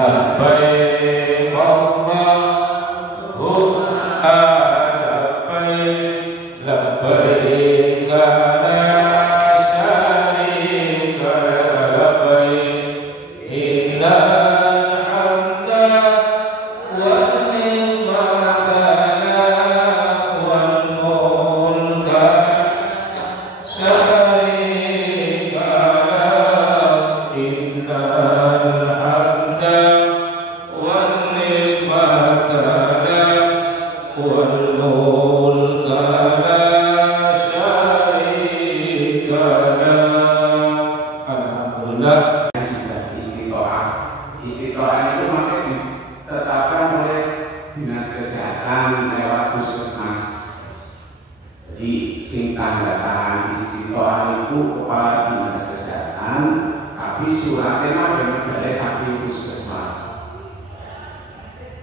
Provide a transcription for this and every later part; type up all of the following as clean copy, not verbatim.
labbaik Allahumma labbaik labbaik la syarika lak labbaik innal hamda wan ni'mata lak wal mulka syarika lak innal hamda wan ni'mata lak wal mulka la syarika lak. Alhamdulillah. Istiqoroh itu makanya ditetapkan oleh Dinas Kesehatan lewat puskesmas. Jadi sing tanda tangan istiqoroh itu kepala Dinas Kesehatan, tapi suratnya mah dari saking puskesmas.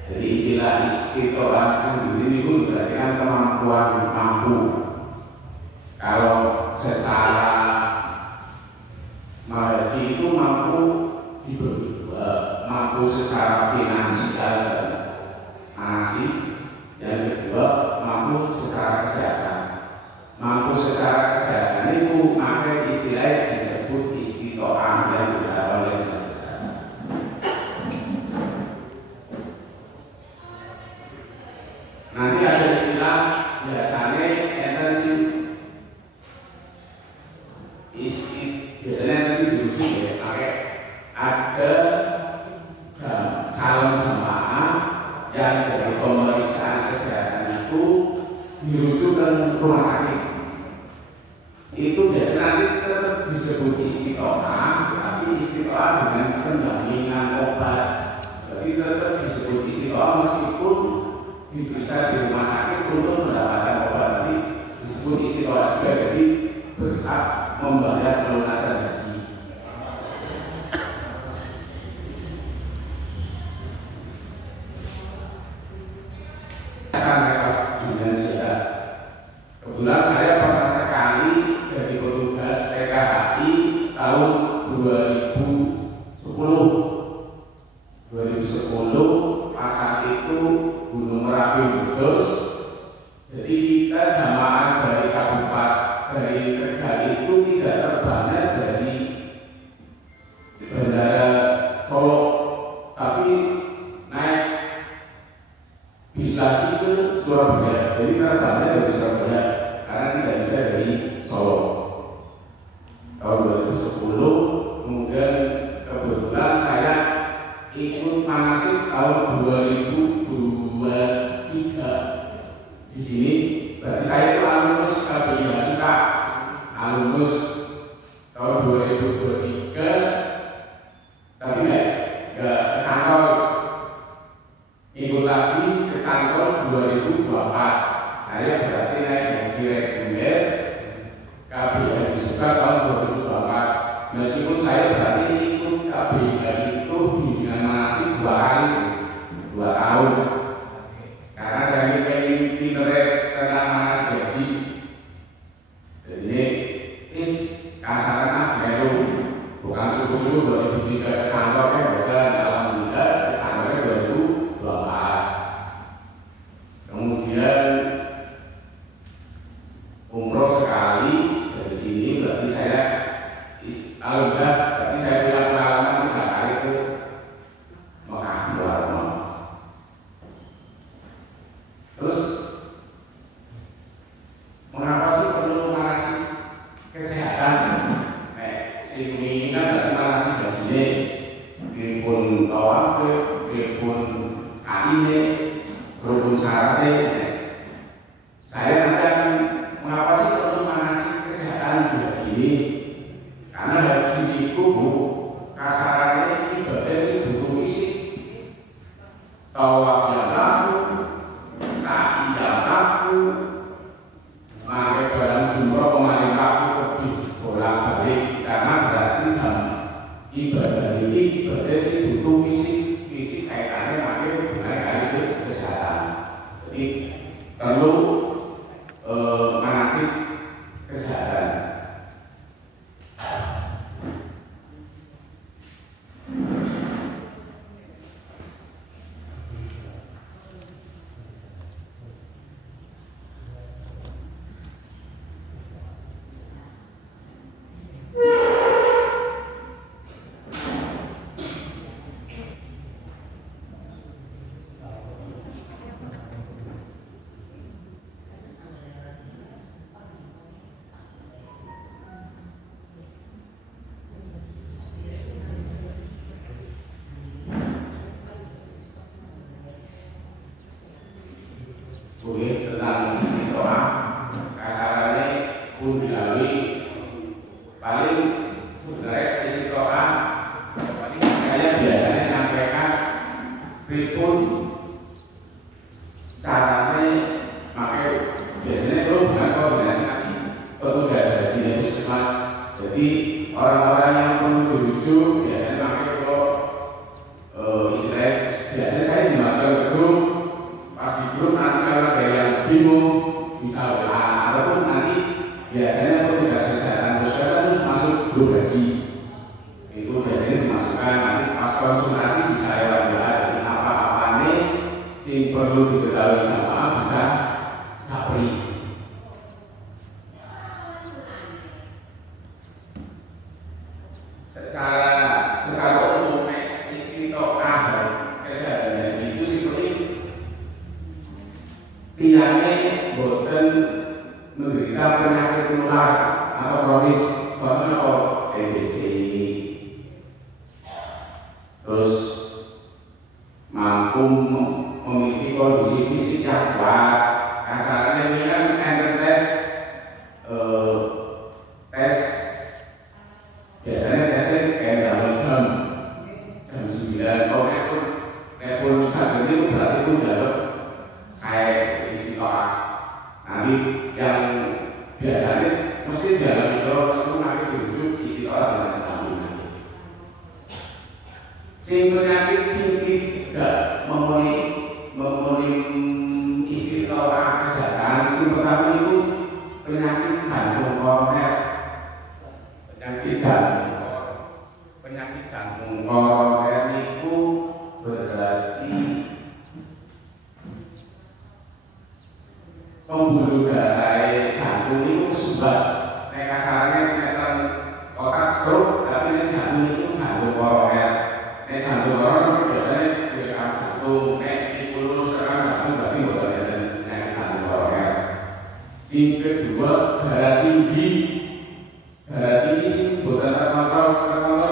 Jadi istilah istiqoroh sendiri itu berarti kan kemampuan mampu. Kalau secara haji itu mampu dibagi dua, mampu secara finansial dan manasik, yang kedua mampu secara kesehatan. Mampu secara kesehatan itu maka istilah disebut istiqoroh yang dilakukan oleh Dinas Kesehatan. Nanti ada istilah biasanya biasanya dirujuk ya, pakai ada calon jemaah yang dari pemeriksaan kesehatan itu dirujuk ke rumah sakit. Itu biasanya nanti tetap disebut istiqoroh, tapi istiqoroh dengan pendampingan obat. Jadi tetap disebut istiqoroh meskipun bisa di rumah sakit untuk mendapatkan obat. Jadi disebut istiqoroh juga, jadi berhak membayar pelunasan haji. Kebetulan saya pernah sekali jadi petugas PKHI tahun 2010 pas saat itu Gunung Merapi meledos. Jadi kita jamaah dari kabupaten dari Tegal itu tidak terbangnya dari Bandara Solo, tapi naik bis lagi ke Surabaya. Jadi terbangnya dari Surabaya karena tidak bisa dari Solo. Tahun 2010, kemudian kebetulan saya ikut manasik tahun 2023 di sini. Berarti saya itu alumnus KBI Hasuka, alumnus tahun 2023, tapi nggak kecantol. Ikut lagi kecantol 2024. Saya berarti naik gaji reguler KBI Hasuka tahun 2024. Meskipun saya berarti ikut KBI itu dengan manasik 2 kali, 2 tahun. Karena saya ingin pinter tentang manasik gaji. Jadi ini kasaran melu, bukan suku-suku 2003 kantornya, bukan alhamdulillah kantornya 2024. Kemudian umroh sekali dari sini, berarti saya alhamdulillah, berarti saya punya pengalaman 3 kali ke Mekah Mukarramah. Terus mengapa sih perlu manasik kesehatan? Sini kan berarti manasik gajinya dipun tawaf, dipun kaine, rukun syaratnya. Saya nanti akan mengapa sih perlu manasik kesehatan di haji ini? Karena haji itu kasarannya ibadah sih butuh fisik. Tawaf yang laku, sa'i yang laku, pakai barang jumroh pemain laku lebih bolak-balik. Karena berarti ibadah ini ibadah sih butuh fisik kaitannya pakai hubungan kaitan kesehatan. Jadi perlu manasik kesehatan. pripun caranya pakai biasanya kalau bukan koordinasi lagi petugas haji dan puskesmas. Jadi orang-orang yang perlu dirujuk biasanya pakai kalau istilahnya biasanya saya dimasukkan ke grup. Pas di grup nanti kalau ada yang bingung bisa WA ataupun nanti biasanya petugas kesehatan puskesmas harus masuk grup haji. Itu biasanya dimasukkan nanti pas konsultasi bisa lewat WA. Jadi apa-apa nih yang perlu diketahui sama bisa sapri. Secara umum istiqomah kesehatan haji itu seperti tiangnya boten menderita penyakit menular atau kronis, contohnya TBC, terus mampu memiliki kondisi fisik yang kuat. Kasarnya ini kan tes biasanya tesnya kayak dalam jam 9. Kalau nepun sadar itu berarti itu dapat kayak istiqomah. Nanti yang biasanya mesti dalam istiqomah itu nanti dirujuk istiqomah dengan pendampingan. Sing penyakit sing tidak memenuhi istiqomah kesehatan, sing pertama itu penyakit jantung koroner. Penyakit jantung koroner itu berarti pembuluh darah jantung itu sebab kasarnya kelihatan otak stroke, tapi jantung itu jantung koroner. Jantung koroner biasanya direkam jantung, dipulus sekarang jantung berarti bukan penyakit jantung koroner. Yang kedua darah tinggi. Darah tinggi sih bukan terkontrol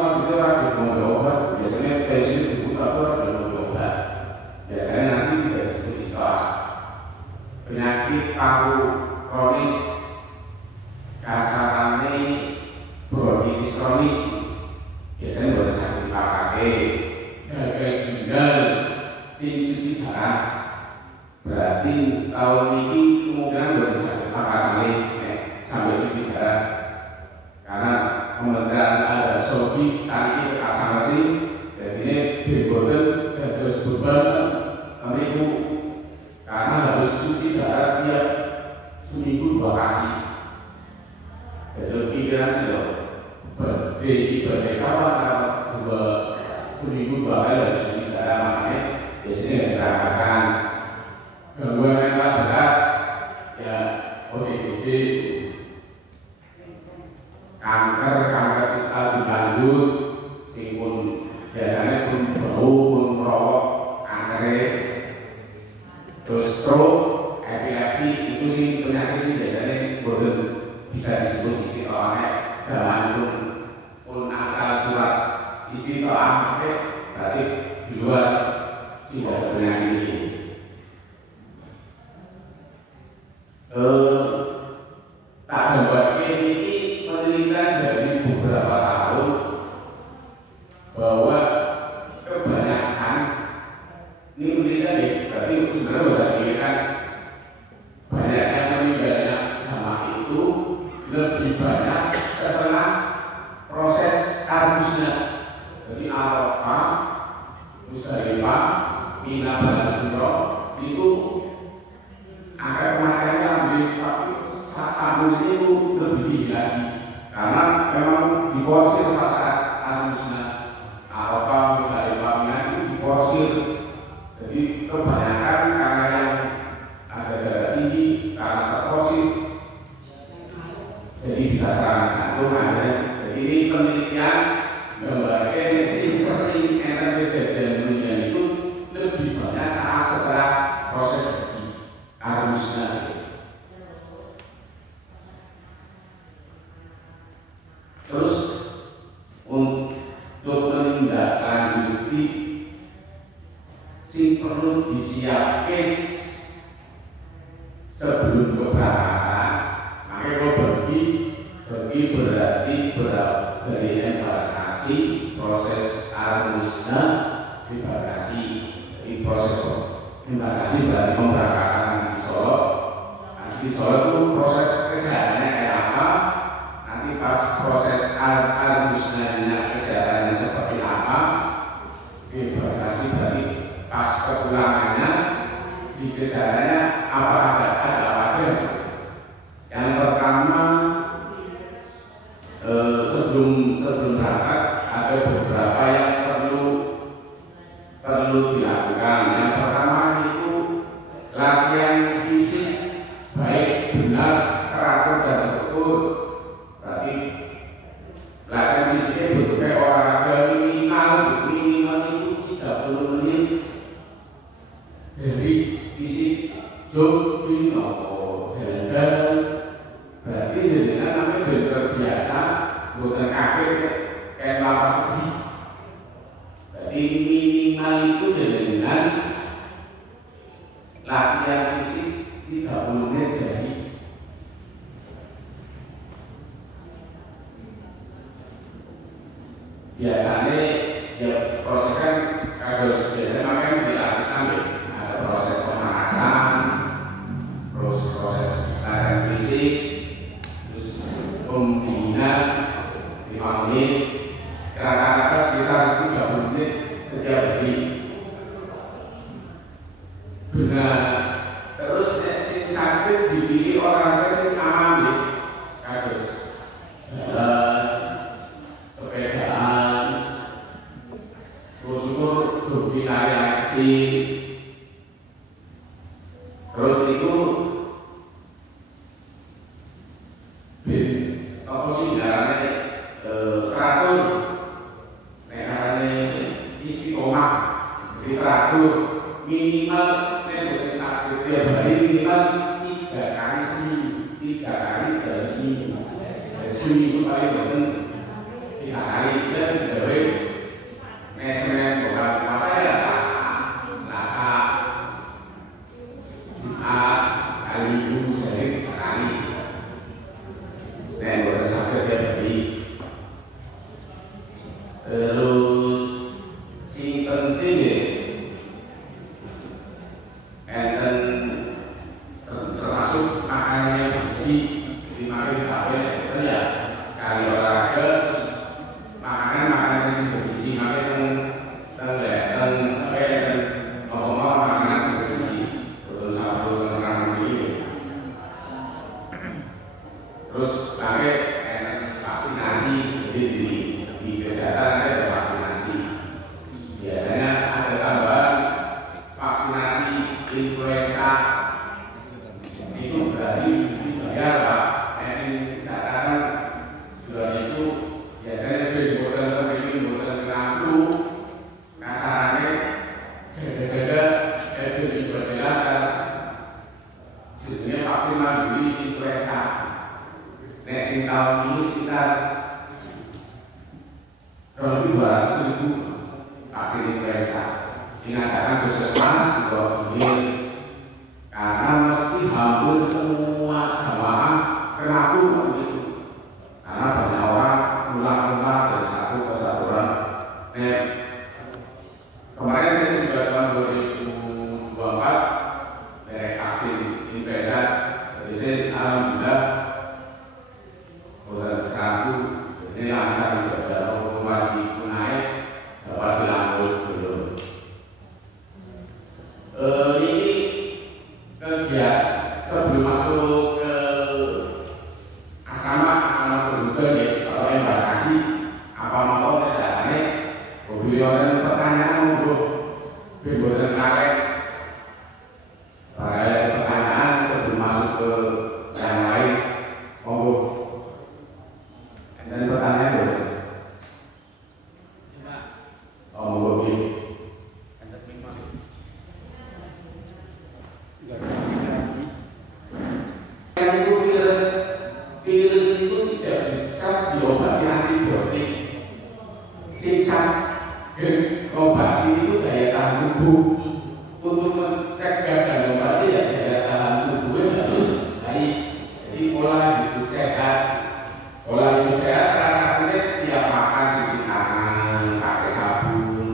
maksudnya orang belum obat. Biasanya pasien dibuka belum obat. Biasanya nanti tidak disebut istilah. Penyakit paru kronis, kasarannya bronkitis kronis, biasanya bukan sakit kaki, gagal ginjal, sing cuci darah. Berarti tahun ini kemungkinan bukan sakit kaki sampai cuci darah. Karena Kementerian ada sobi sakit kasasi, jadi berboten harus beban kami karena harus cuci darah tiap seminggu 2 kali. Jadi pikiran itu beribadah kawan seminggu 2 kali harus cuci darah, makanya biasanya diterangkan gangguan mental berat ya ODGJ, kanker sisa dilanjut, pun biasanya pun bau, pun merokok, kanker, terus stroke, epilepsi itu sih penyakit sih biasanya boleh bisa disebut istiqomah. Zaman pun asal surat istiqomah berarti di luar tidak penyakit ini. Tak gambarkan ini penelitian dari beberapa tahun bahwa kebanyakan ini penelitian berarti sebenarnya bisa dilihat banyak yang meninggalnya jamaah itu lebih banyak setelah proses arusnya. Jadi Arafah, Musdalifah, Mina, Jumroh itu angka kematiannya sambung itu lebih tinggi lagi karena memang diporsir pada saat arusnya. Arafah, Musdalifah, Mina itu diporsir. Jadi kebanyakan karena yang ada darah tinggi karena terporsir, jadi bisa serangan jantung akhirnya. Jadi ini penelitian gambarnya sering enten kejadian meninggal itu lebih banyak saat setelah proses haji arusnya. Terus untuk menindaklanjuti sing perlu disiapkan sebelum keberangkatan, makanya kalau bagi berarti dari embarkasi proses arusnya embarkasi. Jadi proses embarkasi berarti pemberangkatan di Solo. Nanti di Solo itu proses kesehatannya kayak apa? Nanti pas proses al-musnahnya kesehatannya seperti apa? Embarkasi berarti pas kepulangannya di kesehatannya apa ada apa aja? Yang pertama sebelum berangkat ada beberapa yang perlu dilakukan. Yang pertama itu latihan fisik baik benar, teratur dan terukur. Berarti latihan fisiknya butuh kayak olahraga minimal itu 30 menit. Jadi fisik jogging atau jalan-jalan. Berarti jadinya namanya sudah terbiasa, bukan kaget kayak lapar lebih. Berarti minimal itu dengan latihan fisik 30 menit sehari. Biasanya ya prosesnya harus biasanya makanya dilatih sambil ada proses pemanasan, proses latihan fisik, pembinaan 5 menit, rata-rata sekitar 30 menit setiap hari. Benar. Terus yang sakit dipilih olahraga yang aman, kados sepedaan, syukur jogging area kecil. Terus itu apa sih caranya teratur, istiqomah, jadi teratur minimal bukan satu tiap hari minimal 3 kali seminggu, 3 kali dalam seminggu. Seminggu paling bukan 3 kali dan gawe mesemen bukan masa ya Selasa, Jumat, kali Minggu sering kali. Saya bukan sakit tiap hari. Terus si penting ya, dan termasuk makanannya bersih, dimakan sampai ya sekali olahraga, makanan yang bersih, makan makanan yang bersih, terus sabun makanan ini, terus sampai vaksinasi, jadi di kesehatan ada vaksinasi. Biasanya ada tambahan vaksinasi influenza, itu berarti dibayar Pak. Catatan bulan itu biasanya dibuatkan seperti buatan kena flu, kasarannya jaga-jaga diperbedakan. Jadinya vaksin mandiri influenza. Nek tahun ini sekitar 200.000 vaksin influenza. Diadakan puskesmas di Jawa Timur karena mesti hampir semua jamaah kena flu itu. Karena banyak orang ulang-ulang dari satu ke satu orang. Kemarin saya juga tahun 2024 dari vaksin influenza. Jadi saya alhamdulillah bulan 1 ini lancar juga wajib naik dapat dilampus belum. Ini kegiatan sebelum masuk ke asrama pendudukan ya, kalau embarkasi apa mau kesehatannya, beliau pertanyaan untuk berbuatan kalian. Pertanyaan sebelum masuk ke yang lain, monggo. Dan pertanyaan boleh. Monggo. Virus itu tidak bisa diobati antibiotik. Sisa obat itu daya tahan tubuh. Untuk mencegah dan obati ya daya tahan tubuhnya harus baik. Jadi pola hidup sehat. Pola hidup sehat salah satunya tiap makan cuci tangan, pakai sabun.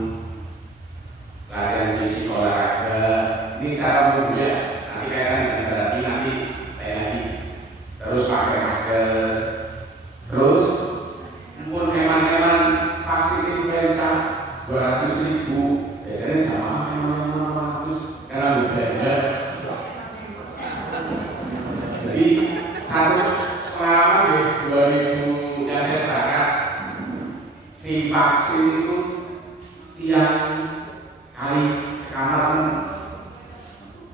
hari kamar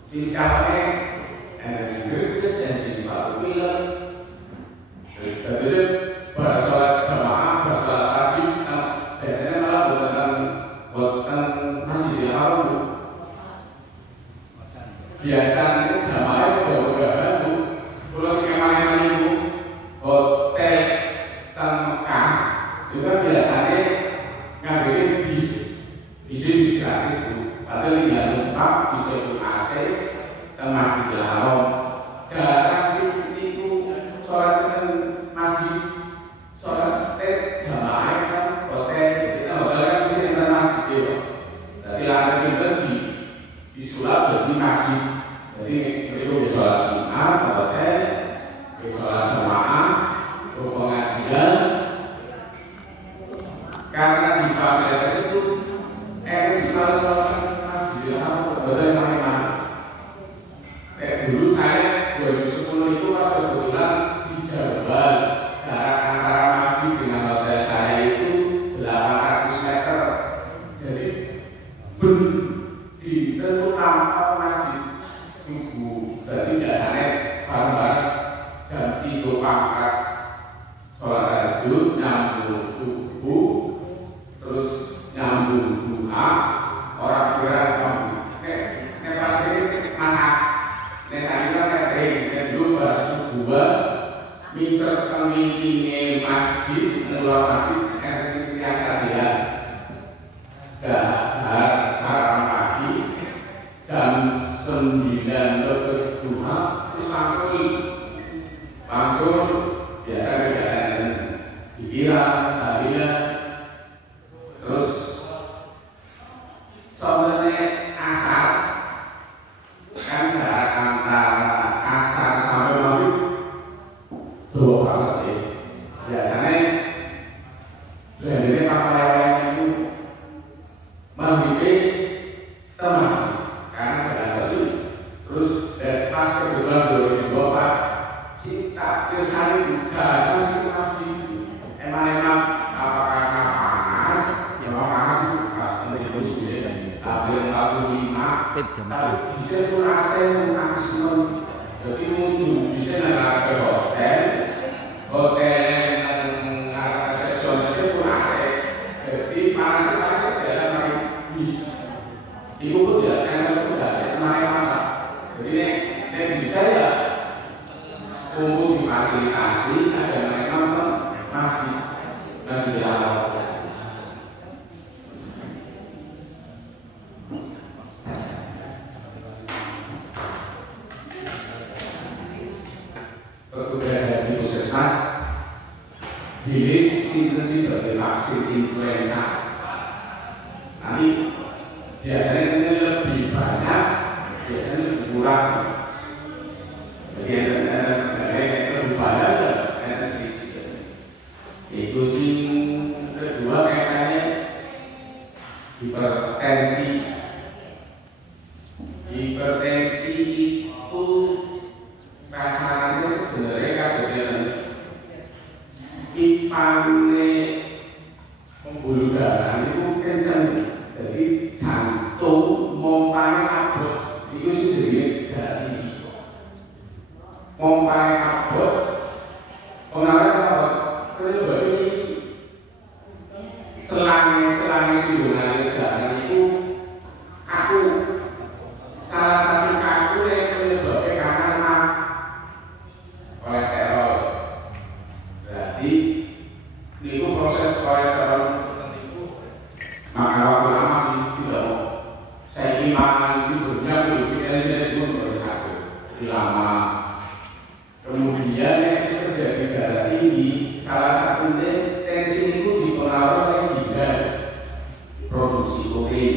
siskapnya energi kritis, energi batu pilek. Jadi pada sholat jamaah, pada sholat wajib, biasanya malah buatan Masjidil Haram. Biasanya jamaah udah itu, kalau skema itu hotel Mekah juga biasanya ngambilin bis gratis itu. Padahal tidak lengkap bisa itu AC dan Masjidil Haram. Jarang sih itu sholat dengan masjid, sholat jamaah kan hotel kita hotel kan di sini kan masjid. Jadi lantai kita disulap jadi masjid. Jadi itu sholat Jumat hotel, sholat jamaah, pengajian. Karena di fasilitas itu salah Masjidil Haram berbeda mana-mana. Dulu saya 2010 itu pas kebetulan di Jawa, jarak antara masjid dengan hotel saya itu 800 meter. Jadi di tentu tanpa masjid subuh. Jadi biasanya bareng-bareng jam 3 pangkat sholat tahajud nyambung subuh, terus nyambung duha. Orang kira pasti masak. Saya kira saya dulu pada subuhan, misal pemimpinnya masjid, ngeluar masjid, energi biasa dia. Sarapan pagi, jam 9 lebih duha, terus langsung biasa kegiatan pikiran, tahlilan, terus sebenarnya asar kan jarak antara asar sampai maghrib 2 banget ya. Biasanya sebenarnya pas lewat itu maghrib temas karena sedang lesu. Terus pas kebetulan 2024 si takdir saya jalan itu masih emang apakah panas ya panas pas itu April 45 bisa tuh asing maksimum. Jadi muncul bisa nggak ke hotel yang ada resepsionisnya tuh asing. Jadi panas dalam bis itu pun tidak karena itu asing mana. Jadi ini bisa ya kumpul di fasilitasi ada memang masih di awal. Petugas dari puskesmas bilis sintesis dari vaksin influenza. Nanti biasanya ini lebih banyak, biasanya lebih kurang. Jadi lebih banyak sintesis. Itu sih kedua kaitannya hipertensi. Hipertensi itu kasarannya sebenarnya kan ipane pembuluh darah itu kencang. Jadi jantung mompane abot itu sendiri dari mompane abot pengaruh abot kecuali selangi sindungan darah itu aku salah satu kaku yang menyebabkan karena kolesterol. Berarti itu proses kolesterol itu makan waktu lama sih tidak mau. Saya ingin makan sih bernyambung kita itu bersatu lama. Kemudian yang terjadi darah tinggi, salah satunya tensi itu dipengaruhi oleh ginjal, produksi protein.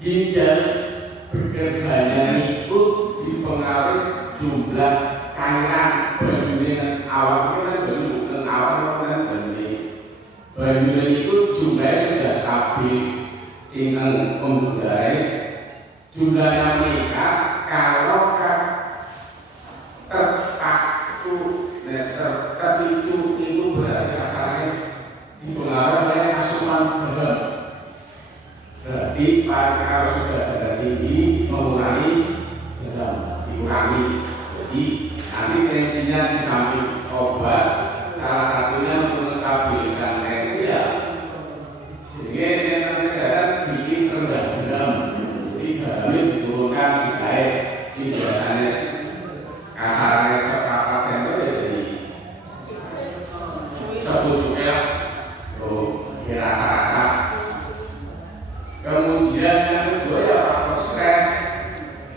Ginjal bekerjanya itu dipengaruhi jumlah cairan banyu awalnya kan bukan awalnya kan banyu itu jumlahnya sudah stabil sehingga pembudaya jumlahnya meningkat kalau terpicu itu berarti asalnya dipengaruhi kalau sudah darah tinggi mengurangi garam, dikurangi. Jadi nanti tensinya di samping obat salah satunya untuk menstabilkan tensi ya. Jadi dengan kesehatan bikin rendah garam. Jadi garamnya diturunkan supaya si biasanya kasarnya seberapa sendok ya jadi sebutnya rasa-rasa. Kemudian yang kedua ya faktor stres.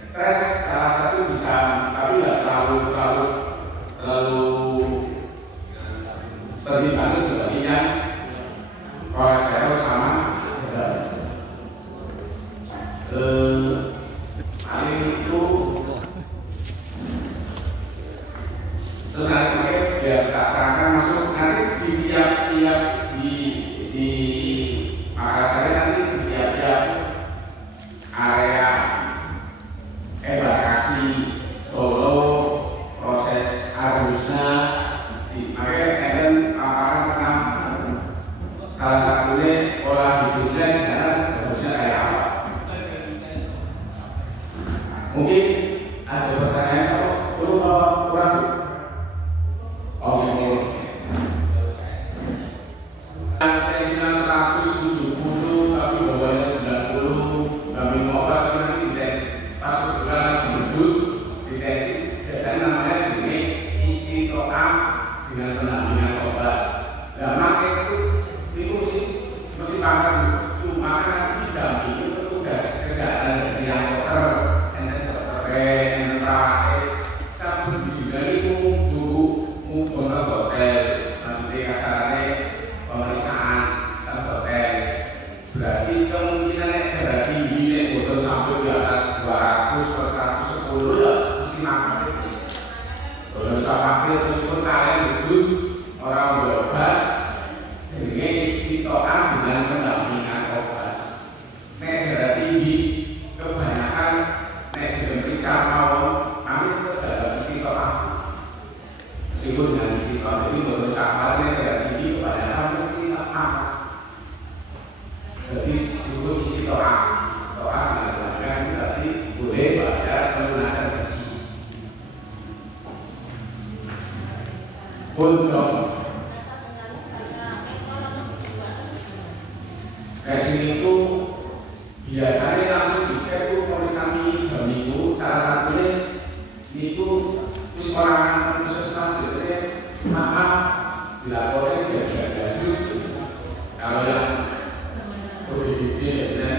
Stres salah satu bisa, tapi nggak terlalu terlibat dibandingkan kolesterol sama paling itu. Terus nanti biar tak terangkan masuk nanti di tiap-tiap di makalah saya nanti di tiap-tiap area embarkasi Solo proses harusnya makanya paparan tentang salah satunya pola hidupnya di sana harusnya kayak apa. Mungkin ada pertanyaan kalau kurang. Oh ini tensinya 170 tapi bawahnya 90 kami mau apa nanti pas kebetulan duduk di tensi biasanya namanya ini istiqomah dengan pendampingan obat. Dan makanya itu mesti makan cuma kan didampingi petugas kesehatan dari yang dokter sabun dari pembangunan hotel, maksudnya kasarannya pemeriksaan hotel. Berarti kemungkinan darah tinggi botol sampai di atas 200 per 110 ya mesti makan itu. Kalau bisa pakai meskipun kalian duduk orang berobat, jadi istiqomah dengan pendampingan obat. Nek darah tinggi kebanyakan nek diperiksa mau kami dalam istiqomah. Meskipun dengan istiqomah ini menurut sahabatnya darah tinggi kebanyakan mesti apa? Jadi itu istiqomah dengan berarti boleh bayar pelunasan gaji. Untuk gaji itu biasanya langsung dicek itu pemeriksaan jam minggu. Salah satunya itu orang puskesmas biasanya maaf dilaporkan biasa-biasa. Kalau yang ODGJ biasanya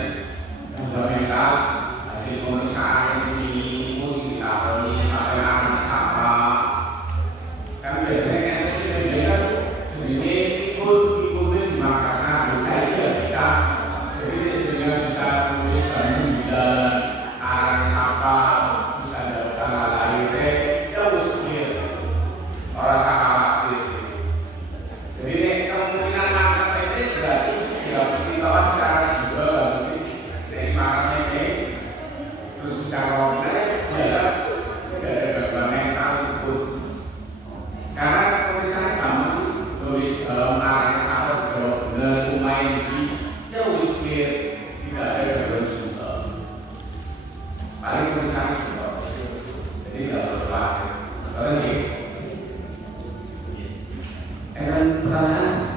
fundamental hasil pemeriksaan ini mesti ditaponi sampai anak siapa. Kan biasanya kan sebenarnya ikutnya dimakan bisa ya bisa. Jadi dengan bisa tulis jam 9 anak siapa bisa ada tanggal lahirnya ya mesti orang khawatir. Jadi kemungkinan makan ini berarti ya mesti tahu secara jiwa mungkin dari semangatnya ini terus bisa ngomongnya ya tidak ada beban mental itu karena tulisannya kamu sih tulis dalam arah sahabat jawab benar lumayan di ya mesti tidak ada beban mental paling tulisannya juga jadi tidak berlaku karena ini dan pertanyaan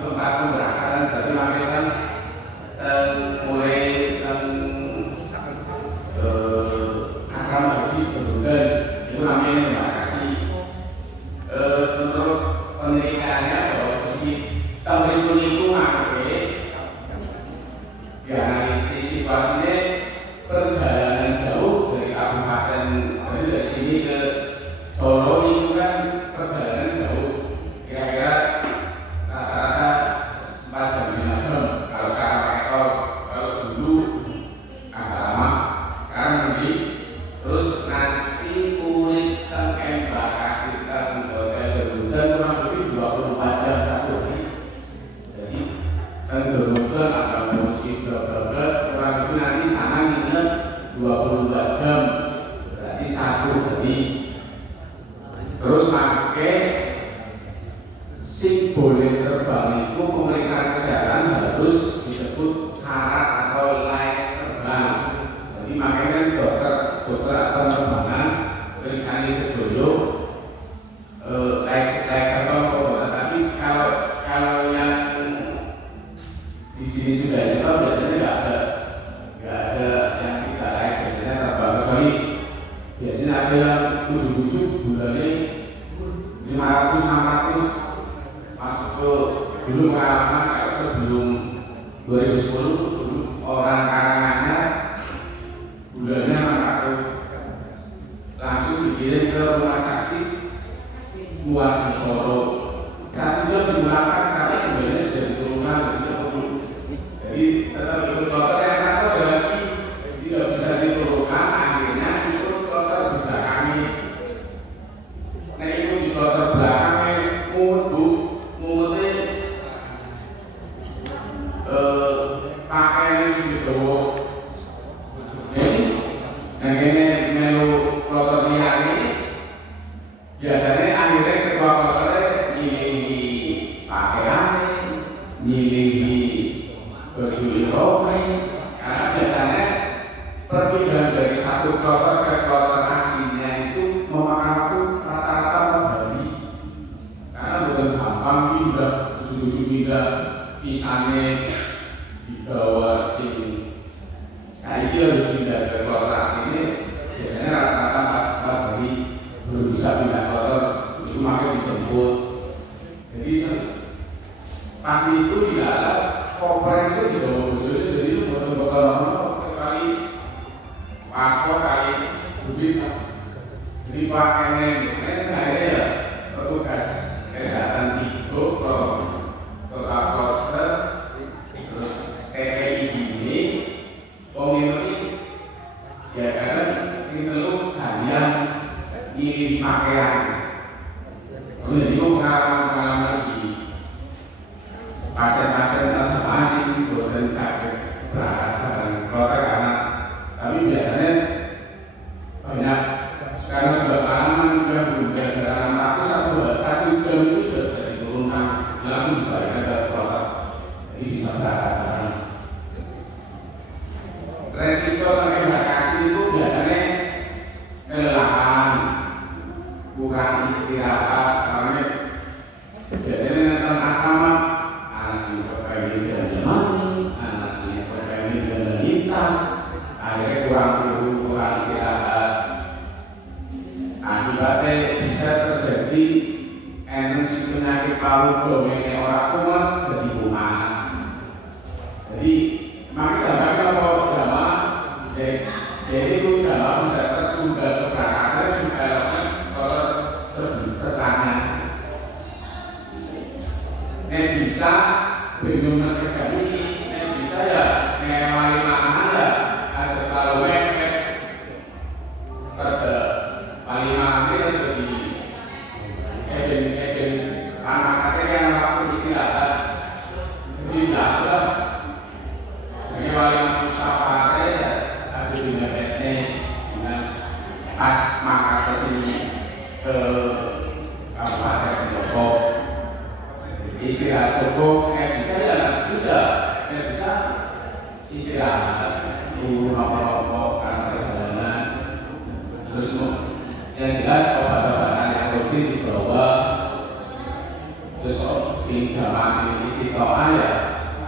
tempat pemberangkatan dari Magetan mulai asrama haji Bendungan itu namanya embarkasi. Untuk penelitiannya bahwa di tahun itu pakai dianalisis situasinya perjalanan jauh dari kabupaten dari sini ke Solo itu kan perjalanan jauh kira-kira rata-rata sing boleh terbang itu pemeriksaan kesehatan harus disebut syarat atau layak terbang. Jadi makanya dokter atau penerbangan periksaannya sedoyo layak terbang. Tapi kalau yang di sini sudah setor biasanya nggak ada yang tidak layak biasanya terbang, kecuali biasanya ada yang ujuk-ujuk bulannya 500-600 masuk ke dulu pengalaman kalau sebelum 2010 dulu orang Karanganyar bulannya 600 langsung dikirim ke rumah sakit buat di Solo. Tapi sudah dimulakan karena sebenarnya sudah diturunkan jadi tetap ikut dokter yang satu lagi tidak bisa diturunkan, akhirnya ikut dokter di belakangnya. Nah ikut di dokter belakangnya mumutnya pakaian yang dibawa ini yang ini melu dokter liane biasanya akhirnya ketua dokternya nyilingi pakaian nyilingi baju ironi karena biasanya perpindahan dari satu dokter ke dokter aslinya itu memakan waktu rata-rata 4 hari karena bukan gampang pindah pindah pisahnya dibawa sini. Nah ini harus pindah ke dokter aslinya biasanya rata-rata 4 hari baru bisa pindah dokter itu makanya dijemput. Jadi pasti itu tidak ada koper itu di bawah bujurnya, jadi itu buat dokter kali paspor kali duit. Jadi pakainya akhirnya ya petugas kesehatan itu ke dokter terus TPI ini ini ya karena sini dulu hanya di pakaian. Jadi itu pengalaman di pasien-pasien masing-masing bosan sakit berangkat bareng dokter karena tapi biasanya banyak karena sudah pengalaman yang sudah dalam 1 jam itu sudah bisa diturunkan langsung dibalikan ke dokter jadi bisa berangkat bareng. Resiko embarkasi itu biasanya kelelahan kurang istirahat karena biasanya nonton asrama akhirnya kurang istirahat akibatnya bisa terjadi energi penyakit paru dongengnya orang kuat jadi bunga. Jadi makanya kalau jamaah jadi itu jamaah bisa tertunda keberangkatan kalau setengah bisa bingung mencegah ini bisa ya ngewali mana ya ada kalau website pada paling mana jadi eden anak-anak yang waktu istirahat jadi tidak ada ngewali musyawarah ya ada juga dengan pas maka kesini ke Kabupaten Lombok istirahat cukup bisa ya bisa istirahat rumah karena perjalanan terus yang jelas obat-obatan yang rutin dibawa terus si jamaah si istiqomah ya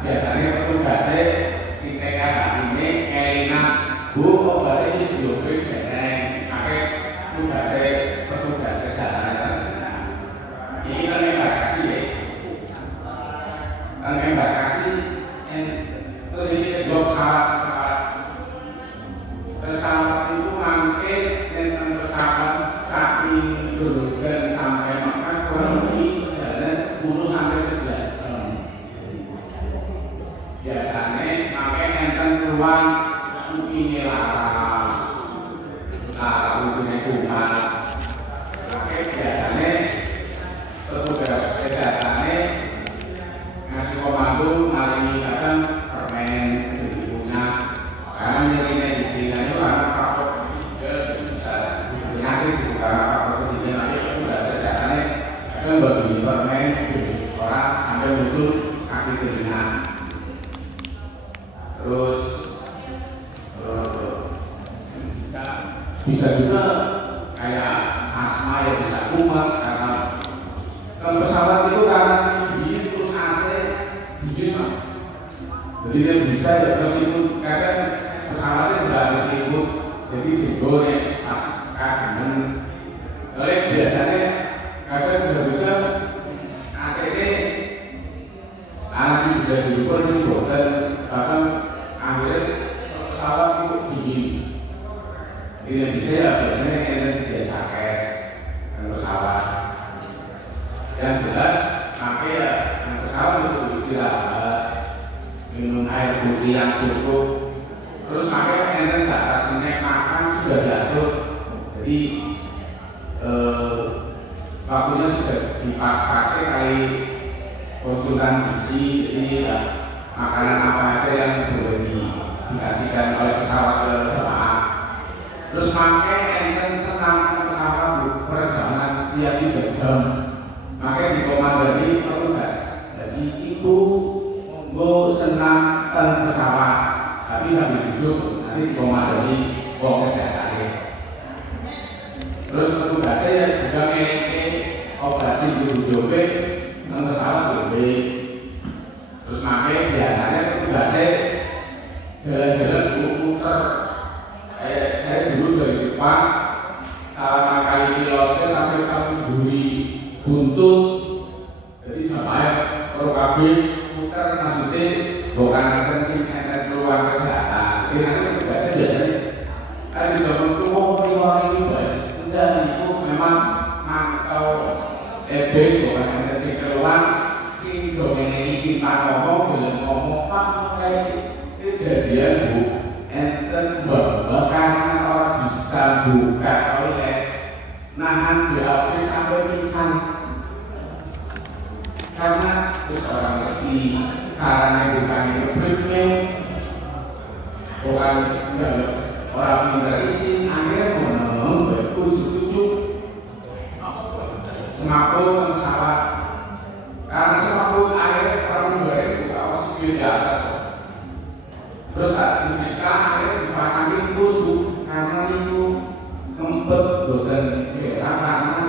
biasanya petugasnya si TKH ini enak bu obatnya di diobrik deneng pakai petugas kesehatan ini kan embarkasi ya embarkasi terus ini blok pesawat itu mangke tentang pesawat saking Durgan sampai Mekah kurang lebih perjalanan 10 sampai 11 jam biasanya betul kaki keringan. Terus bisa juga kayak asma yang bisa kumat karena kalau pesawat itu karena dingin terus AC dingin mah. Jadi dia bisa ya meskipun kadang pesawatnya sudah ada selimut, jadi digoreng pas kagenan. Oleh biasanya kadang juga AC ini masih bisa diukur di hotel, bahkan akhirnya pesawat itu dingin. Di Indonesia ya biasanya energi dia jaket dan pesawat. Yang jelas pakai ya yang pesawat itu istirahat, minum air putih yang cukup, terus pakai energi atas snack makan sudah jatuh. Jadi waktunya sudah dipas pakai kali konsultan gizi, jadi ya, makanan apa aja yang boleh dikasihkan oleh pesawat ke jemaah. Terus pakai enten senam pesawat penerbangan tiap 3 jam. Pakai dikomandani petugas. Jadi itu mau senam pesawat, tapi sambil duduk nanti dikomandani wong kesehatan. Terus petugasnya juga memiliki obat jobe pesawat lebih. Terus pakai biasanya petugasnya jalan-jalan muter. Saya dulu dari depan salah kali pilotnya sampai Tamburi buntut, jadi sampai kabin muter maksudnya bukan akan sing enten keluar kesehatan. Jadi nanti tugasnya biasanya kan juga menunggu ini udah itu memang mantau bukan enten sing keluar sing dongeng isi pak ngomong dengan ngomong pak kayak kejadian bu enten bahkan orang bisa buka toilet nahan BAP sampai pingsan karena seorang ngerti caranya bukan itu premium bukan orang pintar isi akhirnya ngomong berujuk-ujuk semaput pesawat karena semaput akhirnya orang pintar itu awas di atas. Terus tak bisa akhirnya dipasangin kusuk karena itu ngempet bosan merah karena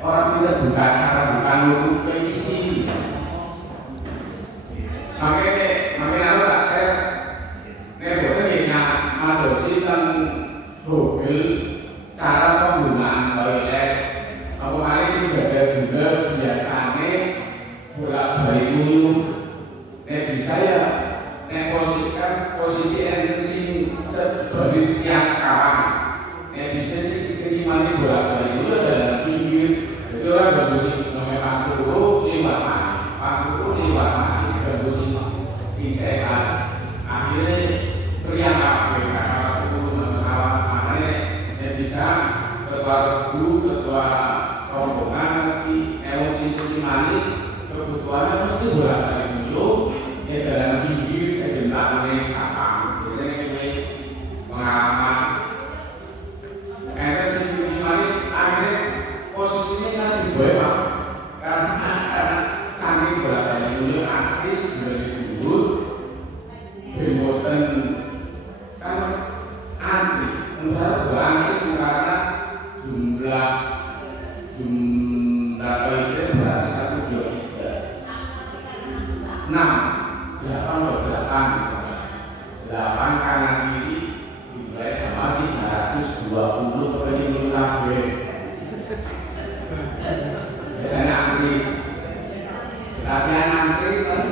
orang tidak buka cara bukan untuk isi. Makanya aku tak share neboknya madosi dan mobil cara penggunaan toilet. Aku kali sih ada juga biasanya bolak-balik dulu. Bisa ya posisikan posisi energi sebagai yang sekarang bisa sih manis bolak-balik itu adalah pinggir. Jadi orang bagus namanya Pangkuru lewat mani bagus disekat akhirnya pria karena itu masalah makanya bisa ketua rombongan tapi emosi itu manis kebutuhannya mesti bolak-balik dulu ya dalam pinggir tentang apa biasanya pengalaman energi manis akhirnya posisinya kan di bawah karena saking beratnya dulu artis dari dulu bermoten kan antri menurut antri karena jumlah toilet berarti 1, 2, 3, 6 8 kanan kiri dimulai sama 320 kepentingan kabel biasanya antri latihan antri kan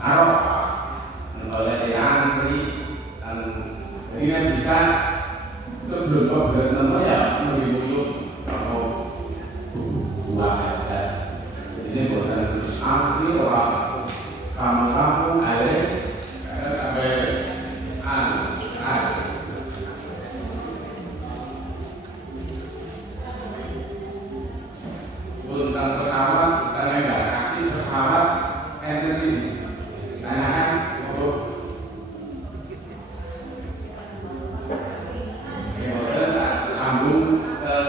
arok oleh yang antri dan ini bisa sebelum kau bertemu ya menuju atau buah ya ini bukan terus antri orang kamu air sampai tentang pesawat karena nggak kasih pesawat energi ditanyakan untuk sambung dan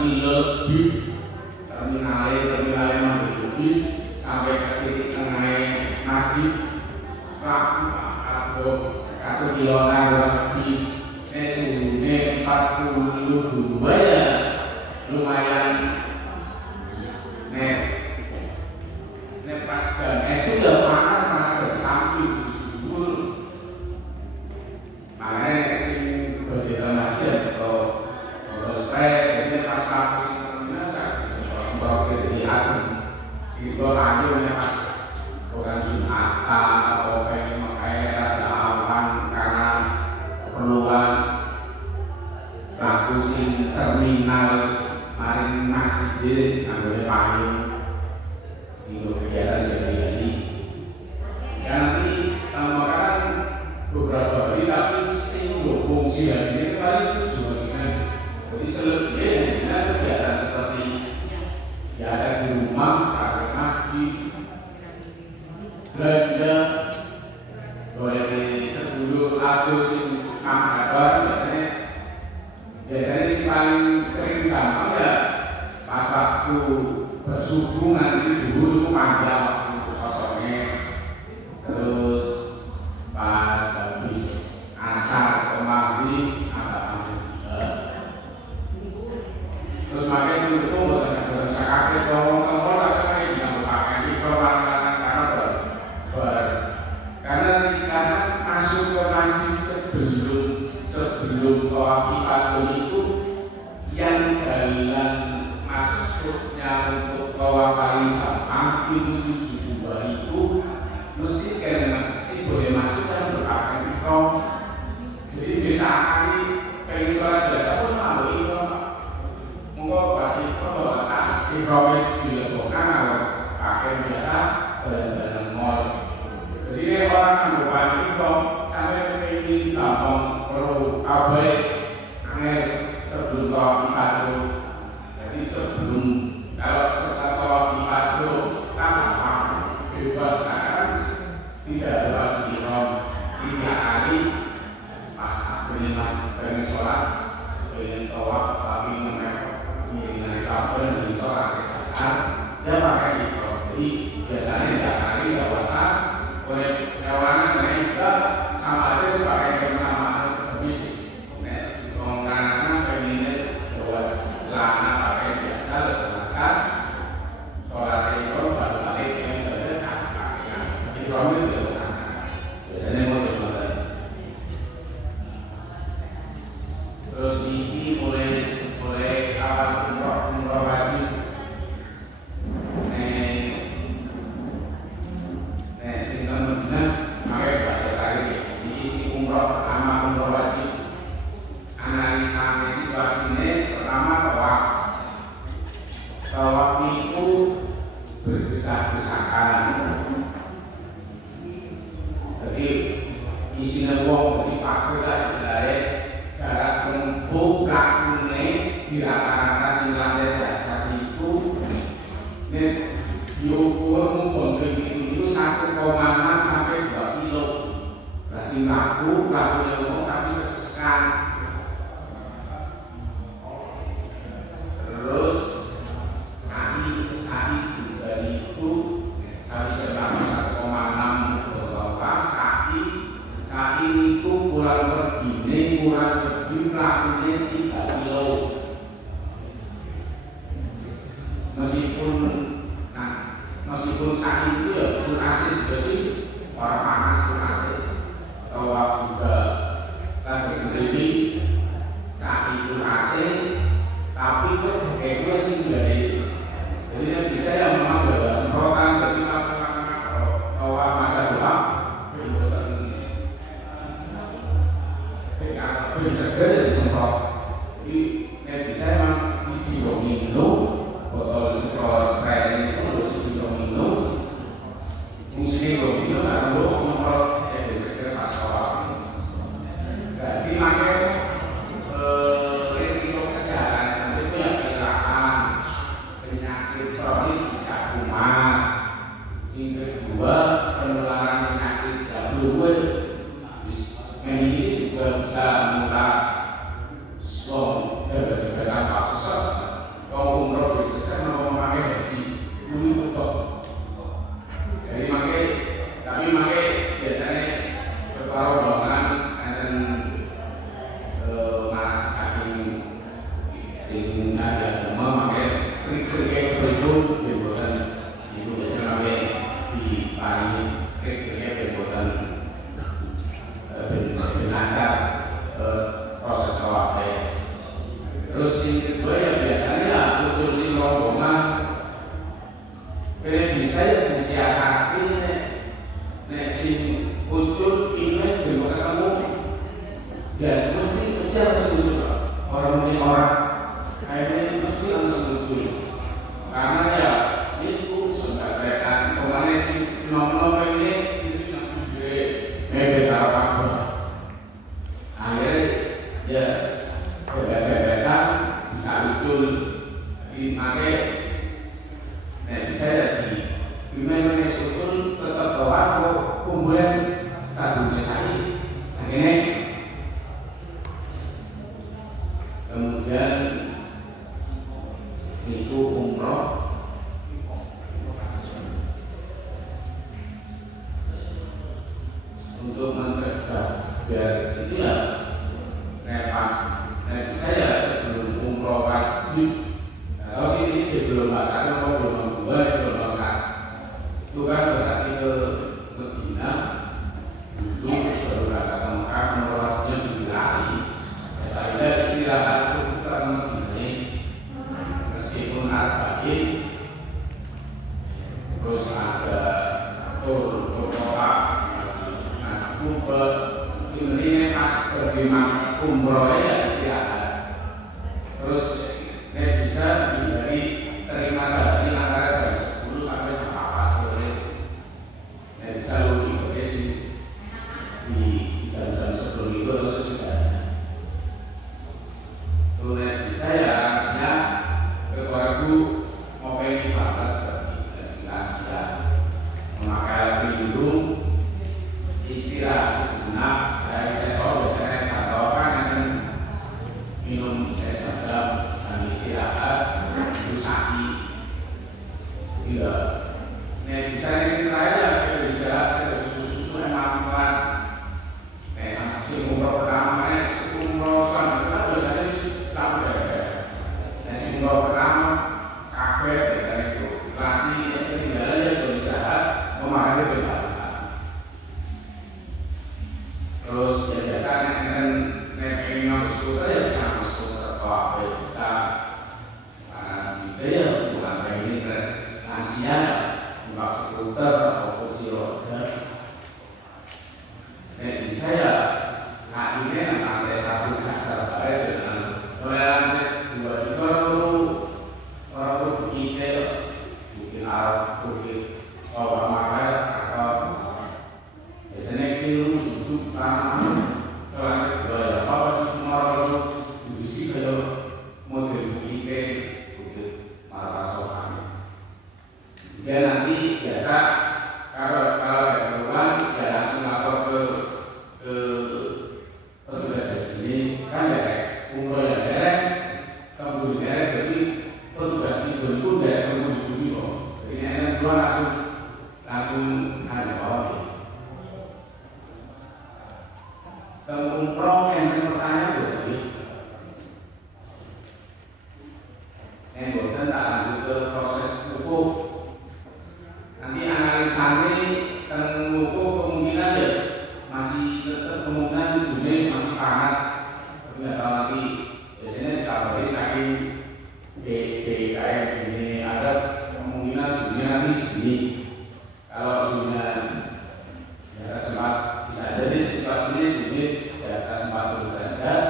kilo lebih terminalnya menjadi bis sampai ke titik tengahnya masjid atau 1 kilo lebih suhunya 42 ya lumayan pas jam sudah panas bersamping subur makanya sing berbeda masjid atau spray ini pas kampus di hati itu lanjutnya pas bukan Jumatan atau makanya ada awan karena keperluan bagusin terminal maring masjid ambil payung itu kegiatan sehari-hari nanti makanan beberapa hari tapi single fungsi hari ini paling tujuannya jadi selebihnya kegiatan seperti biasa di rumah, pakai masjid, belanja, boleh sebelum Agustus kabar biasanya sih paling sering gampang ya pas waktu bersubuh nanti dulu itu panjang waktu kosongnya terus pas habis asar atau maghrib agak panjang juga terus makanya itu bukan sakit kalau ada masih nggak pakai informasi karena masuk ke masjid sebelum tawaf ifadah itu yang jalan masuknya untuk tawaf paling gampang itu 72 itu mesti karena si boleh masuk dan berpakai mikro jadi beda kali pengen sholat biasa pun mau itu monggo pakai mikro atas mikro dilebokkan atau pakai biasa jalan mall jadi orang bukan mikro sampai pengen gampang perlu kabel angin sebelum tawaf ifadah jadi sebelum kalau setelah tawaf ifadah tanpa bebas kan tidak bebas di ihram 3 kali pas pengen sholat pengen tawaf tapi mengenai kabel di sholat dia pakai ihram jadi biasanya 3 kali tidak batas oleh kawanan lain juga sama aja sebagai yang sama habis karena pengennya buat celana pakai biasa lepas sholat itu baru balik yang berdekat pakaian itu biasanya mau dicoba terus ini mulai awal umroh wajib tawaf itu berdesak-desakan jadi isinya wong jadi pakai lah istilahnya jarak tempuh lakunya di rata-rata sing lantai dasar itu ini diukur mumpung itu 1,6 sampai 2 kilo berarti lakunya umum tapi sesekan terus sa'i juga itu sa'i selama 1,6 sa'i itu kurang lebih lakunya 3 kilo meskipun sa'i itu ya itu asli juga sih orang panas itu asli tawaf juga kan sendiri sa'i itu asli tapi kok kayak gue sih dari jadi yang bisa yang memang gak semprotan jadi pas kalau tawaf masa doang bisa segera disemprot jadi yang bisa emang biji domino botol semprot spray itu biji domino fungsinya domino gak perlu semprot yang bisa segera pas tawaf jadi makanya risiko kesehatan itu yang kecelakaan penyakit kronis bisa kumat yang kedua penularan penyakit gabungan meningitis juga bisa menular dari kasus Wong umroh bisa selesai mau memakai haji itu kok. Jadi makai, tapi makai biasanya beberapa rombongan dan masih saking sing ada memakai trik-trik berikut bukan itu biasanya makai di paling trik-triknya bukan benar proses tawafnya. Terus yang kedua ya biasanya unsur si rombongan bisa ya disiasati nek si unsur ini belum ketemu ya mesti harus setuju orang ini orang akhirnya mesti langsung setuju karena ya itu sudah kelihatan kemana si nomor ini isi namanya beda apa akhirnya ya beda-beda bisa betul dipakai bisa jadi gimana betul tetap bawa kumpulan satu mesai akhirnya kemudian itu umroh untuk mencegah biar itu ya pas saya sebelum umroh wajib kalau sini sebelum masalah mau belum belum masak itu kan berarti ke Medina dulu baru berangkat ke Mekah umroh wajibnya dibilai saya istirahat itu kita Medina meskipun arba'in terus ada Qur'an kubel ini pas pergi umroh ya istirahat terus bisa diberi terima dari antara jam 10 sampai jam 4 sore bisa lebih berisi di jam-jam sebelum itu atau sesudahnya terus bisa ya artinya keluarga mau pengen banget sudah memakai pelindung istirahat sejenak dari sektor biasanya atau kan yang minum es sedap dan istirahat itu sakit iya bisa istirahat ya bisa susu emang pas sama si umroh pertama umroh sama itu kan biasanya tahu deh si umroh pertama kafe biasanya itu klasik ketinggalan dia sudah istirahat memakai berbalik terus ya biasanya kan naik skuter ya bisa skuter atau apa ya bisa gitu ya bukan kayak ini lansia buka skuter atau kursi roda bisa ya saat ini lantai satu kasar baik dengan lantai dua itu orang begitu mungkin arah bukit bawah makar atau biasanya film duduk tanaman kalau kedua ya apa sih semua orang berisi kayak model bukit marah sokan dia nanti biasa kalau ada keluhan ya langsung lapor ke petugas ini kan ya umroh yang derek kemudian derek jadi petugas itu pun derek kemudian dulu jadi enak keluar langsung ada bawah umroh yang pertanyaan berarti yang bukan tak lanjut ke proses wukuf nanti analisanya tentang wukuf kemungkinan ya masih tetap kemungkinan sebenarnya masih panas tapi nggak tahu nanti biasanya dikabari saking DKM ini ada kemungkinan sebenarnya nanti segini kalau sebenarnya ya sempat bisa jadi situasi ini sedikit di atas 40 derajat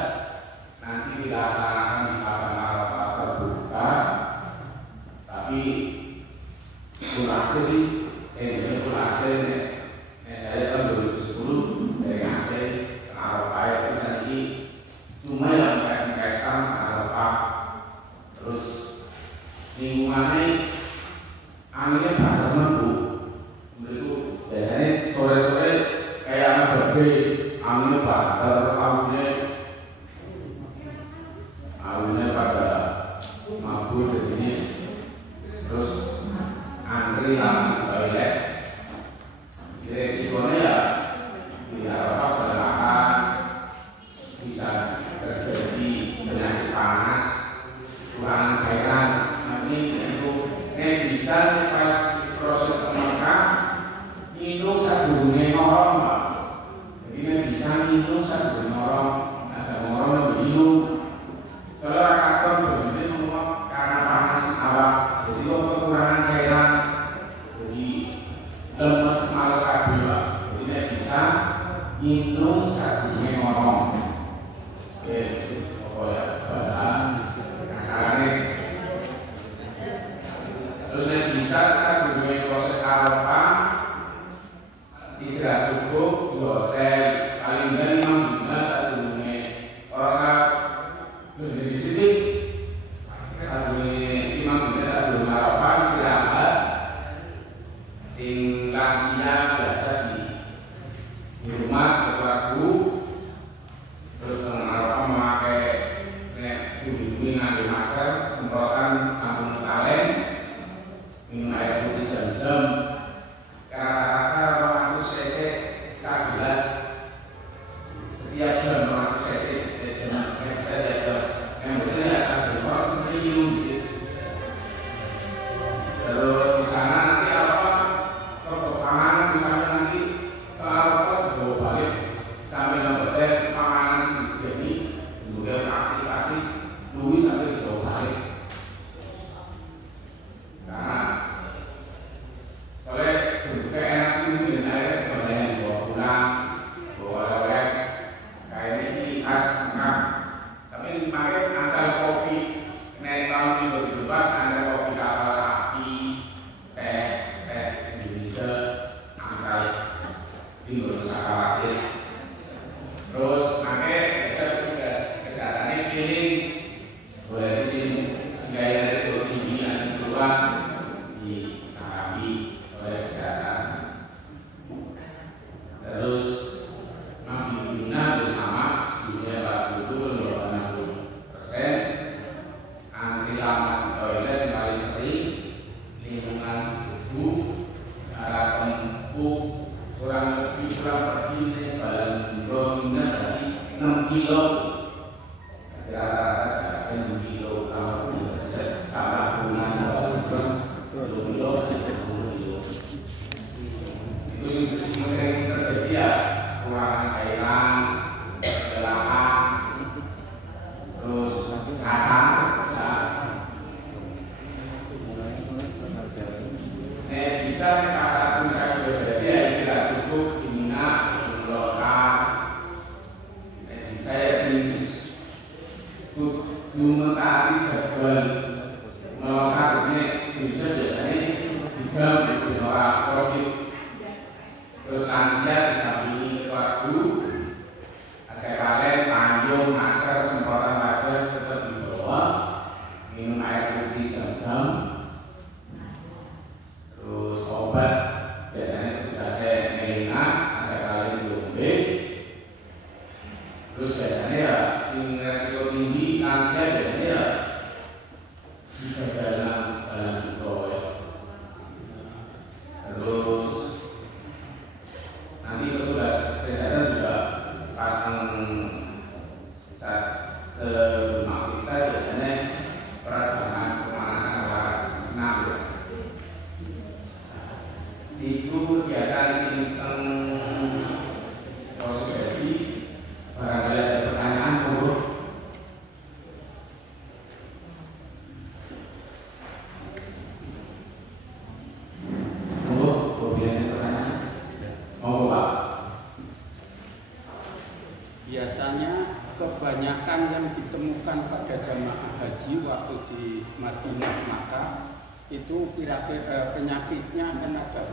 nanti dilaksanakan di padang Arafah terbuka tapi kurang sih ini kurang saya tahun 2010 dari Aceh ke Arafah itu sendiri cuma yang kaitan Arafah terus lingkungannya anginnya pada mendung itu biasanya sore-sore kayak anak berbeda anginnya pada awalnya pada mabuk bisa sadurunge proses Arafah istirahat cukup di hotel paling enggak 5 dina sadurunge ora usah berdiri sithik sadurunge 5 dina sadurunge Arafah istirahat sing lansia biasa di rumah keluarga terus Arafah memakai tubuh-tubuh nganggo masker semprotan sabun kalen minum air putih zam-zam rata-rata 200 cc sak gelas setiap jam 200 cc yang betul ya satu orang sendiri minum terus di sana nanti apa panganan misalnya nanti apa bawa balik sampai ngebaca panganan sih disediakan kemudian pasti Louis sampai dibawa balik karena soalnya bentuknya enak sih mungkin air banyak yang dibawa pulang bawa oleh kayak ini khas enggak tapi pakai asal kopi tahun 2004 ada kopi kapal api teh Indonesia asal Indonesia khawatir terus pakai petugas kesehatannya feeling boleh di sini sehingga ada resiko tinggi yang keluar di tanggapi oleh kesehatan terus Mabibina bersama dunia 40-60% antri lama di toilet yang paling sering lingkungan tubuh cara tempuh kurang lebih badan brosnya dari 6 kilo rata-rata jaraknya 6 kilo kalau salah bulan 20 kilo itu sering terjadi ya kekurangan cairan kelelahan terus sasar bisa pasar puncak berdasi ya tidak cukup diminat mengelola saya sih mengomentari jadwal melakukan ini bisa biasanya di jam di orang covid terus lansia didampingi keluarga agar kalian payung masker semprotan wajah tetap dibawa minum air putih zam-zam terus obat biasanya tugasnya ngelina agar kalian diombe terus biasanya ya sing resiko tinggi lansia biasanya ya bisa dalam supro ya terus nanti petugas kesehatan juga pasang saat serumah kita biasanya peradangan pemanasan alat senam ya itu kegiatan singkeng proses jadi barangkali ada pertanyaan monggo. Monggo, boleh pertanyaan. Monggo, Pak. Biasanya kebanyakan yang ditemukan pada jamaah haji waktu di Madinah Makkah itu penyakitnya kan agak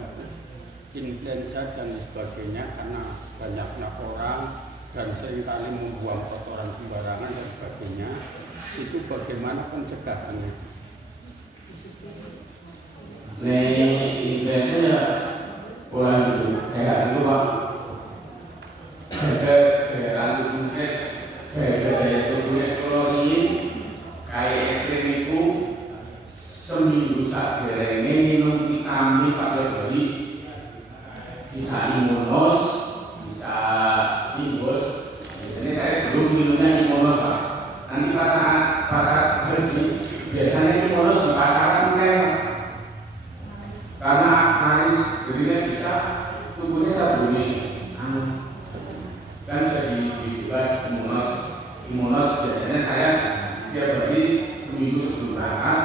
influenza dan sebagainya karena banyaknya orang dan seringkali membuang kotoran sembarangan dan sebagainya. Itu bagaimana pencegahannya? Influenza ya boleh dulu. Saya dulu Pak. Ada tubuhnya klorin kayak ekstrim itu seminggu saat ini minum vitamin pada beli bisa imunos bisa imbos biasanya saya belum minumnya imunos Pak nanti pasar haji biasanya imunos di pasaran kan karena manis jadinya bisa tubuhnya sabuni kan bisa dibebas imunos biasanya saya dia beli seminggu sebelum berangkat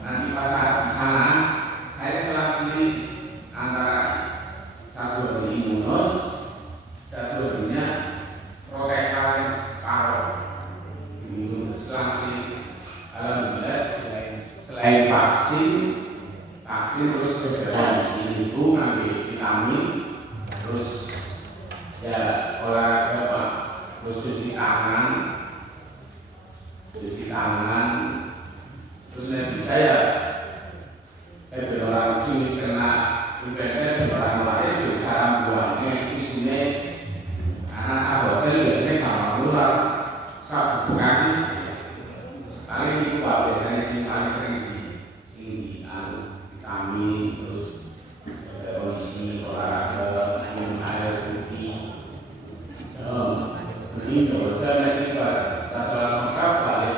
nanti pas saat di sana saya selang sendiri antara satu hari imunos satu harinya protokol separuh diminum selang sendiri alhamdulillah selain vaksin vaksin terus kebetulan di sini itu ngambil vitamin, terus ya olahraga Pak, terus cuci tangan, terus nanti saya orang sini kena infeksi orang lain juga cara buatnya di sini karena sahabatnya biasanya kalau keluar sahabat bekasi paling itu Pak biasanya sih paling sering di vitamin terus kondisi olahraga minum air putih ini kalau saya masih rasa lengkap balik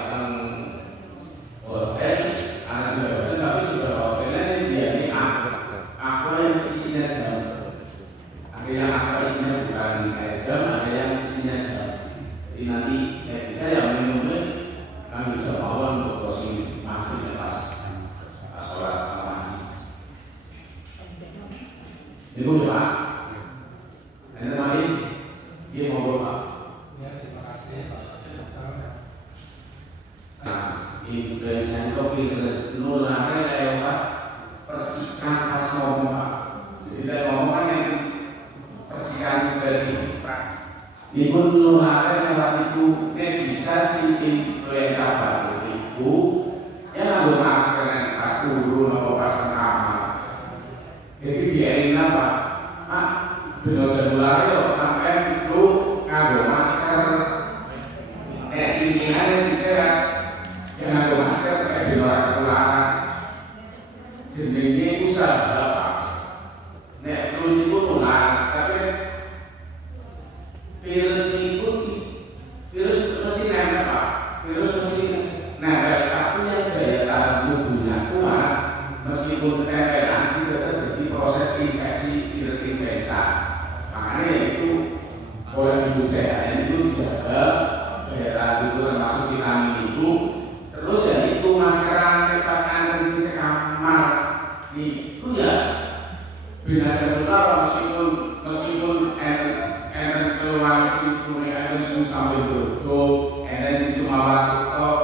hotel anak sudah tapi sudah hotelnya dia ini apa yang isinya jam ada yang apa isinya bukan jam ada yang isinya jam jadi nanti bisa yang minumnya kami bisa bawa untuk posisi masih pas sholat masih itu Pak dan tadi dia ngobrol Pak. Terima kasih Pak. Nah, influenza itu virus nularnya lewat percikan pas ngomong Pak. Jadi saya ngomong kan yang percikan influenza itu nularnya lewat itu bisa si influenza baru itu ya ngambil masker pas turun atau pas kamar. Jadi diarin apa? Pak, benar Januari sampai itu ngambil masker sini ada sih saya yang ada masker kayak di luar ketularan jenisnya usaha Pak nek flu itu nular tapi virus itu virus mesti nempel Pak virus mesti nempel tapi yang daya tahan tubuhnya kuat meskipun ketempelan tidak terjadi proses infeksi virus influenza makanya itu oleh ibu saya itu dijaga daerah itu termasuk vitamin itu terus ya itu maskeran pas antar sisi kamar itu ya bina sebentar meskipun enten keluar situ enten sampai duduk enten cuma waktu kok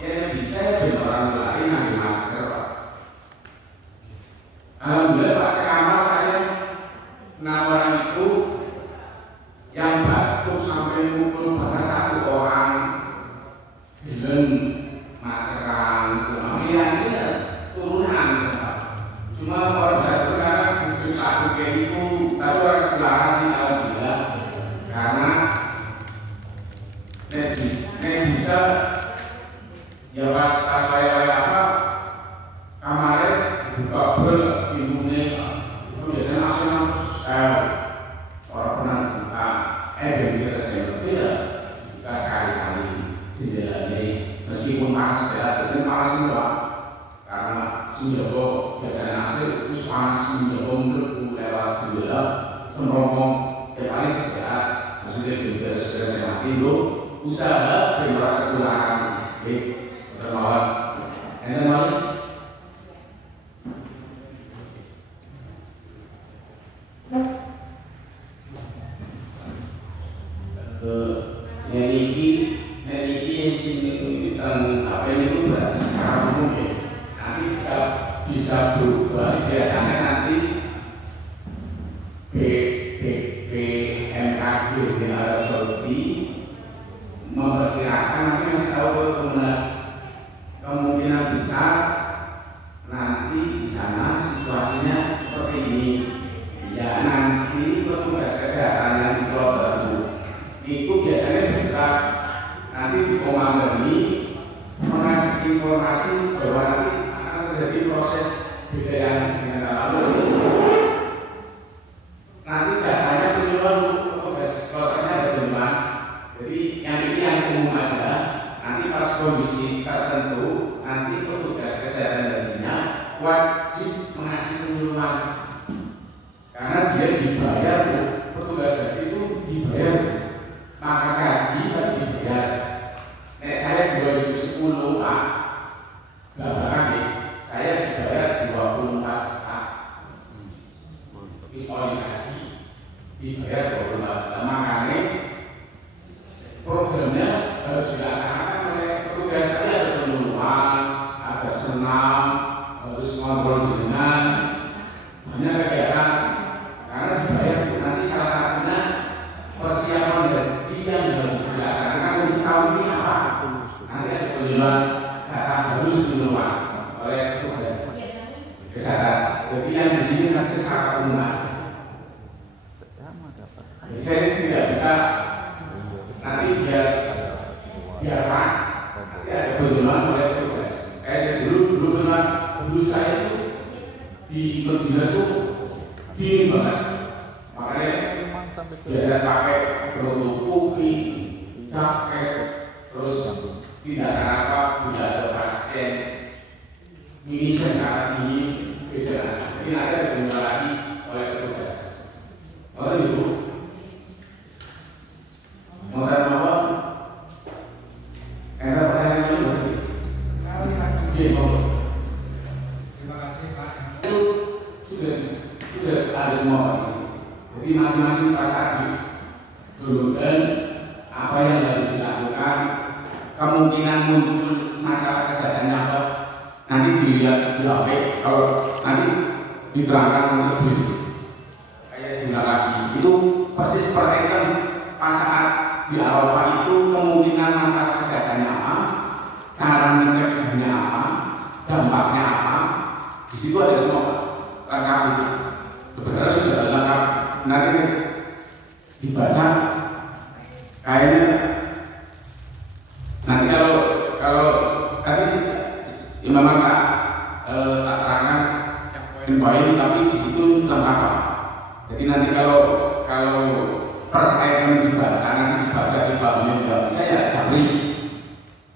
ya bisa ya beneran lain ngambil masker Pak. Alhamdulillah pas kamar saya nawarin itu yang batuk sampai mukul pada satu orang dengan maskeran kemudian dia turunan cuma orang satu karena bukti batuk kayak itu tapi orang deklarasi alhamdulillah karena bisa ya pas saya apa kemarin buka bel ibunya itu biasanya nasional sel orang pernah buka dari saya tidak buka sekali-kali jendelanya meskipun panas berat biasanya panas enggak karena sinjoko biasanya hasil terus panas sinjoko melebu lewat jendela semromong ya paling seberat maksudnya juga sudah saya mati itu usaha berulang ketularan termawat enak banget Neliki yang sini tentang apa ini berarti sekarang mungkin nanti bisa berubah biasanya nanti BMKG di Arab Saudi memperkirakan nanti masih tahu kemungkinan besar nanti di sana situasinya seperti ini ya nanti petugas kesehatan yang di Pulau Baru itu biasanya bergerak nanti dikomandoi mengasih informasi bahwa nanti akan terjadi proses beda yang dengan lalu nanti jatahnya penyuluhan petugas kloternya ada penyuluhan jadi yang ini yang umum aja nanti pas kondisi tertentu nanti petugas kesehatan hasilnya wajib mengasih penyuluhan karena dia dibayar petugas haji itu dibayar maka gaji kan dibayar. Nek saya 2010 Pak, gambaran nih, saya dibayar 24 juta. Misalnya gaji dibayar 24 juta, makanya programnya harus dilaksanakan oleh petugas. Ada penyuluhan, ada senam, harus ngobrol dengan banyak kegiatan karena dibayar nanti salah satunya persiapan gaji yang harus dilaksanakan untuk tahun ini apa? Nanti ada penjualan data harus dilakukan oleh petugas kesehatan. Jadi yang di sini nanti secara umum. Saya tidak bisa nanti biar pas nanti ada penjualan oleh petugas. Saya dulu saya itu di Medina itu dingin banget, makanya biasa pakai produk kopi, capek, terus tidak ada apa, tidak ada pasien, ini karena dingin, beda. Jadi ada dijual lagi oleh petugas. Oh ibu, mau tanya apa? Ada pertanyaan lagi? Iya, mau. Itu sudah ada semua. Jadi masing-masing pasar dulu dan apa yang harus dilakukan, kemungkinan muncul masalah kesehatannya apa nanti dilihat di HP. Kalau nanti diterangkan lebih kayak gimana lagi itu persis seperti kan pas saat di Arafah itu kemungkinan masalah kesehatannya apa, cara mencegahnya apa, dampaknya apa. Di situ ada semua lengkap itu. Sebenarnya sudah lengkap. Nanti dibaca kayaknya nanti kalau tadi memang tak terangkan poin-poin, tapi di situ lengkap. Jadi nanti kalau per item dibaca nanti dibaca di bawahnya nggak bisa ya Jabri.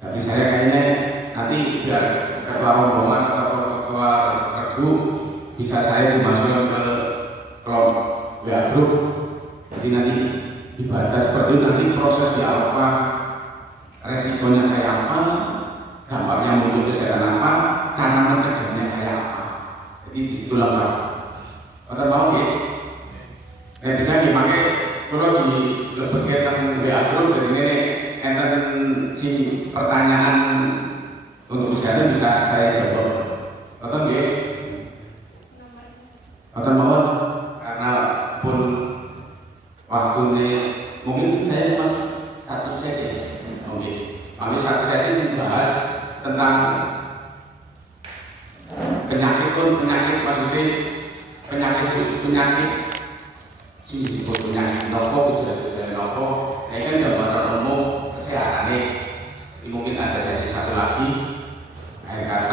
Tapi saya kayaknya nanti biar ketua rombongan atau ketua regu bisa saya dimasukkan ke kelompok WA grup. Jadi nanti dibaca seperti nanti proses di Alfa, resikonya kayak apa, dampaknya muncul kesehatan apa, cara mencegahnya kayak apa. Jadi di situ lengkap. Kalau mau ya, bisa dipakai kalau di lebih tentang WA grup. Jadi ini enten si pertanyaan untuk kesehatan bisa saya jawab. Atau ya, atau mau karena pun waktunya mungkin saya masih satu sesi. Oke, kami satu sesi dibahas tentang penyakit maksudnya penyakit si disebut penyakit nopo, gejala nopo. Ini kan gambaran umum kesehatan nih. Mungkin ada sesi satu lagi. Karena